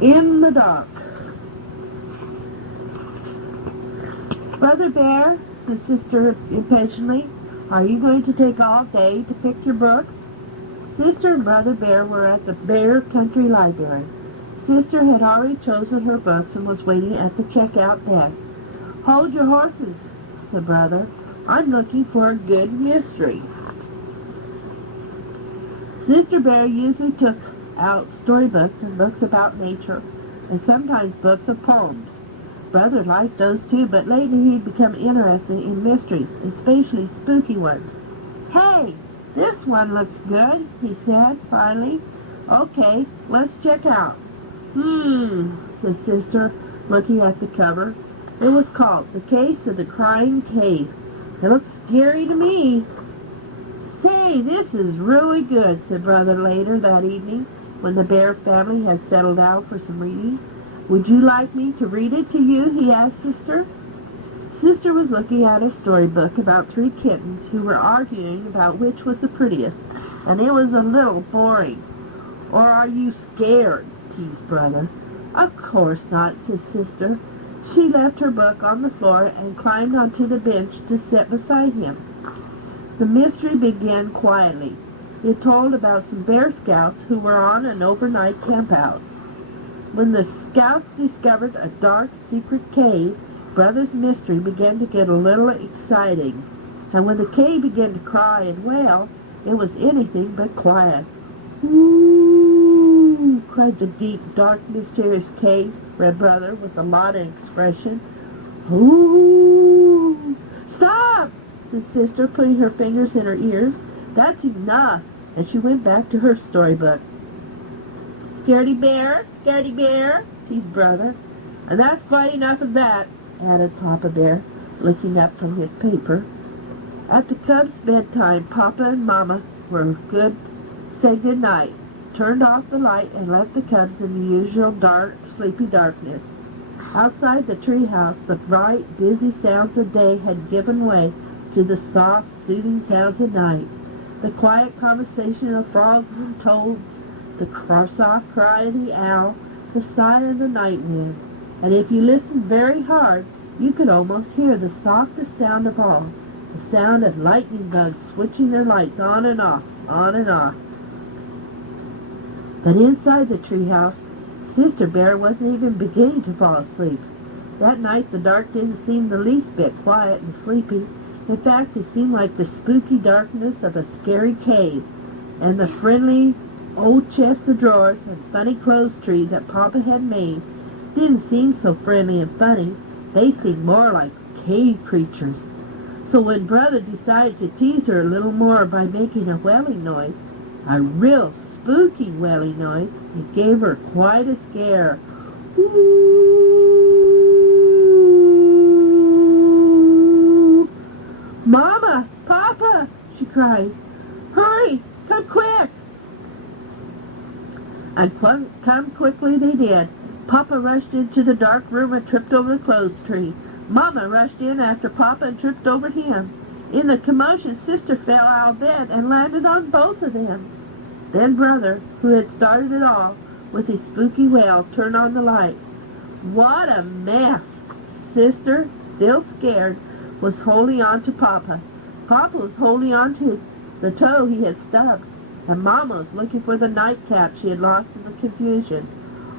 In the dark. Brother Bear, said Sister impatiently, are you going to take all day to pick your books? Sister and Brother Bear were at the Bear Country Library. Sister had already chosen her books and was waiting at the checkout desk. Hold your horses, said Brother. I'm looking for a good mystery. Sister Bear usually took out storybooks and books about nature, and sometimes books of poems. Brother liked those too, but lately he'd become interested in mysteries, especially spooky ones. Hey, this one looks good, he said, finally. Okay, let's check out. Said Sister, looking at the cover. It was called The Case of the Crying Cave. It looks scary to me. Say, this is really good, said Brother later that evening, when the Bear family had settled down for some reading. Would you like me to read it to you? He asked Sister. Sister was looking at a storybook about 3 kittens who were arguing about which was the prettiest, and it was a little boring. Or are you scared? Teased Brother. Of course not, said Sister. She left her book on the floor and climbed onto the bench to sit beside him. The mystery began quietly. It told about some Bear Scouts who were on an overnight campout. When the Scouts discovered a dark, secret cave, Brother's mystery began to get a little exciting. And when the cave began to cry and wail, it was anything but quiet. "Ooh!" cried the deep, dark, mysterious cave, read Brother with a lot of expression. "Ooh!" "Stop!" said Sister, putting her fingers in her ears. "That's enough!" And she went back to her storybook. Scaredy bear, teased Brother. And that's quite enough of that, added Papa Bear, looking up from his paper. At the cubs' bedtime, Papa and Mama said good night, turned off the light, and left the cubs in the usual dark, sleepy darkness. Outside the treehouse, the bright, busy sounds of day had given way to the soft, soothing sounds of night. The quiet conversation of frogs and toads, the soft cry of the owl, the sigh of the night wind. And if you listened very hard, you could almost hear the softest sound of all, the sound of lightning bugs switching their lights on and off, on and off. But inside the treehouse, Sister Bear wasn't even beginning to fall asleep. That night the dark didn't seem the least bit quiet and sleepy. In fact, it seemed like the spooky darkness of a scary cave, and the friendly old chest of drawers and funny clothes tree that Papa had made didn't seem so friendly and funny. They seemed more like cave creatures. So when Brother decided to tease her a little more by making a wailing noise, a real spooky wailing noise, it gave her quite a scare. Ooh! "Mama! Papa!" she cried. "Hurry! Come quick!" And come quickly they did. Papa rushed into the dark room and tripped over the clothes tree. Mama rushed in after Papa and tripped over him. In the commotion, Sister fell out of bed and landed on both of them. Then Brother, who had started it all, with his spooky wail, turned on the light. What a mess! Sister, still scared, was holding on to Papa. Papa was holding on to the toe he had stubbed, and Mama was looking for the nightcap she had lost in the confusion.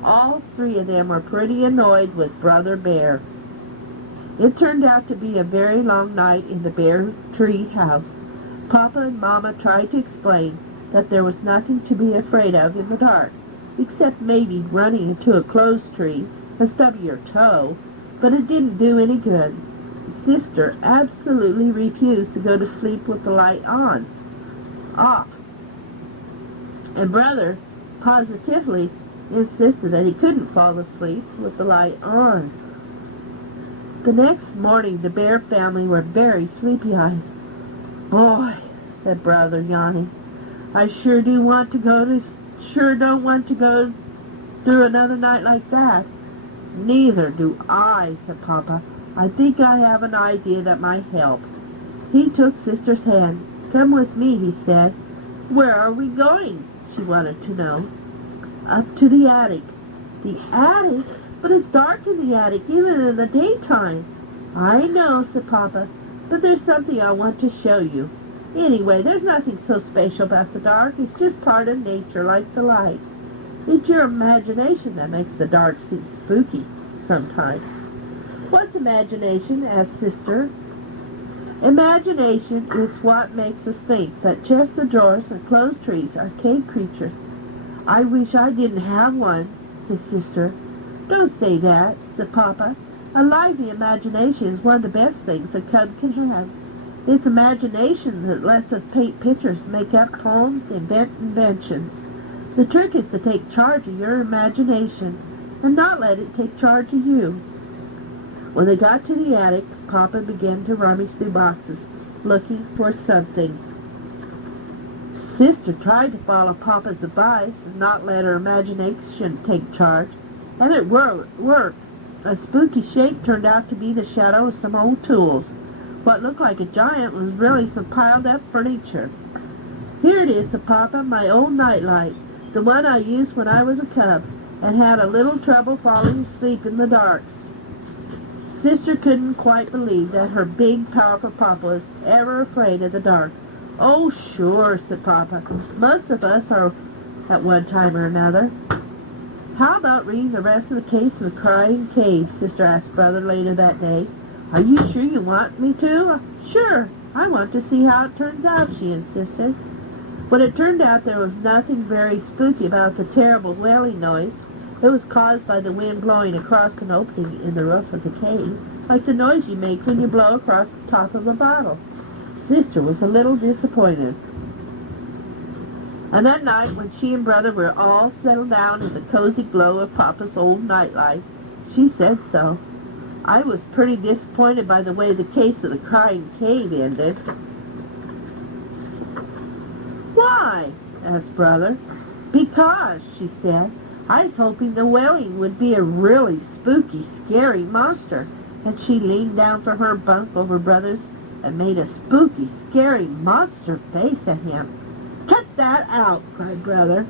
All 3 of them were pretty annoyed with Brother Bear. It turned out to be a very long night in the Bear Tree house. Papa and Mama tried to explain that there was nothing to be afraid of in the dark, except maybe running into a clothes tree and stubbing your toe, but it didn't do any good. Sister absolutely refused to go to sleep with the light off. And Brother positively insisted that he couldn't fall asleep with the light on. The next morning the Bear family were very sleepy-eyed. "Boy," said Brother, yawning, "I sure don't want to go through another night like that." "Neither do I," said Papa. "I think I have an idea that might help." He took Sister's hand. "Come with me," he said. "Where are we going?" she wanted to know. "Up to the attic. The attic? But it's dark in the attic, even in the daytime. I know, said Papa, but there's something I want to show you. Anyway, there's nothing so special about the dark. It's just part of nature, like the light. It's your imagination that makes the dark seem spooky sometimes. What's imagination? Asked Sister. Imagination is what makes us think that chests of drawers and closed trees are cave creatures. I wish I didn't have one, said Sister. Don't say that, said Papa. A lively imagination is one of the best things a cub can have. It's imagination that lets us paint pictures, make up poems, invent inventions. The trick is to take charge of your imagination and not let it take charge of you. When they got to the attic, Papa began to rummage through boxes, looking for something. Sister tried to follow Papa's advice and not let her imagination take charge, and it worked. A spooky shape turned out to be the shadow of some old tools. What looked like a giant was really some piled-up furniture. Here it is, said Papa, my old nightlight, the one I used when I was a cub, and had a little trouble falling asleep in the dark. Sister couldn't quite believe that her big, powerful Papa was ever afraid of the dark. Oh, sure, said Papa. Most of us are at one time or another. How about reading the rest of the case of the Crying Cave? Sister asked Brother later that day. Are you sure you want me to? Sure, I want to see how it turns out, she insisted. When it turned out there was nothing very spooky about the terrible wailing noise. It was caused by the wind blowing across an opening in the roof of the cave, like the noise you make when you blow across the top of a bottle. Sister was a little disappointed. And that night, when she and Brother were all settled down in the cozy glow of Papa's old nightlight, she said so. I was pretty disappointed by the way the case of the Crying Cave ended. Why? Asked Brother. Because, she said, I was hoping the wailing would be a really spooky, scary monster. And she leaned down from her bunk over Brother's and made a spooky, scary monster face at him. Cut that out, cried Brother.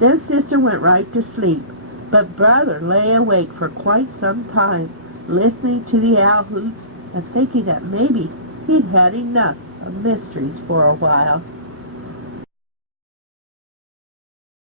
Then Sister went right to sleep, but Brother lay awake for quite some time, listening to the owl hoots and thinking that maybe he'd had enough of mysteries for a while.